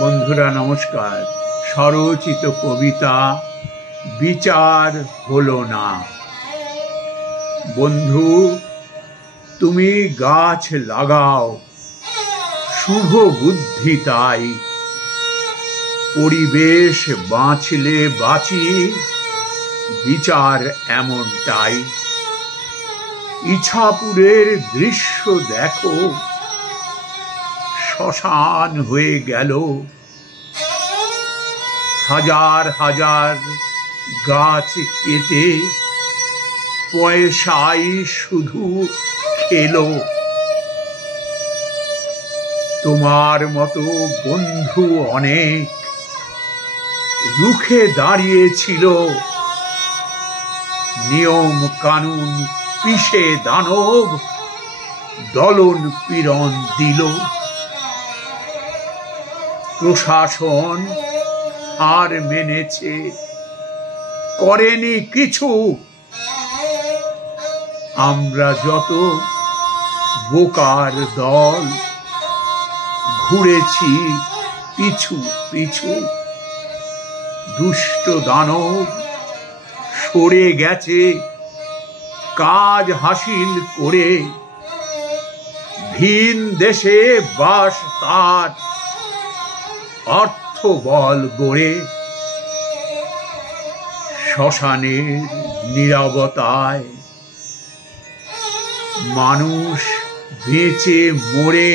বন্ধুরা নমস্কার। স্বরচিত কবিতা বিচার হলো না। বন্ধু, তুমি গাছ লাগাও, শুভ বুদ্ধি তাই। পরিবেশ বাঁচলে বাঁচি, বিচার এমনটাই। ইছাপুরের দৃশ্য দেখো, শ্মশান হয়ে গেল। হাজার হাজার গাছ কেটে পয়সাই শুধু খেলো। তোমার মতো বন্ধু অনেক রুখে দাঁড়িয়েছিল, নিয়ম কানুন পিষে দানব দলন পীড়ন দিল। প্রশাসন হার মেনেছে, করেনি কিছু। আমরা যত বোকার দল ঘুরেছি পিছু পিছু। দুষ্ট দানব সরে গেছে কাজ হাসিল করে। ভিন দেশে বাস তার, অর্থবল গড়ে। শ্মশানের নীরবতায় মানুষ বেঁচে মরে।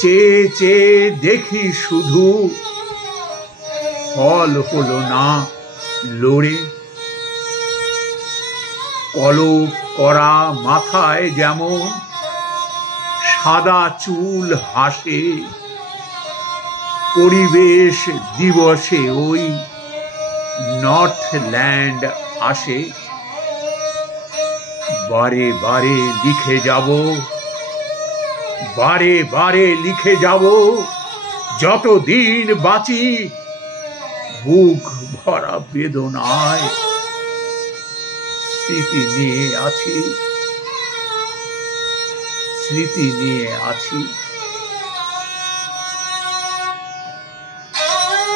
চেয়ে চেয়ে দেখি শুধু, ফল হলো না লড়ে। কলপ করা মাথায় যেমন সাদা চুল হাসে, পরিবেশ দিবসে ওই নর্থল্যান্ড আসে। বারে বারে লিখে যাব, বারে বারে লিখে যাব, যতদিন বাঁচি বুক ভরা বেদনায় স্মৃতি নিয়ে আছি, স্মৃতি নিয়ে আছি।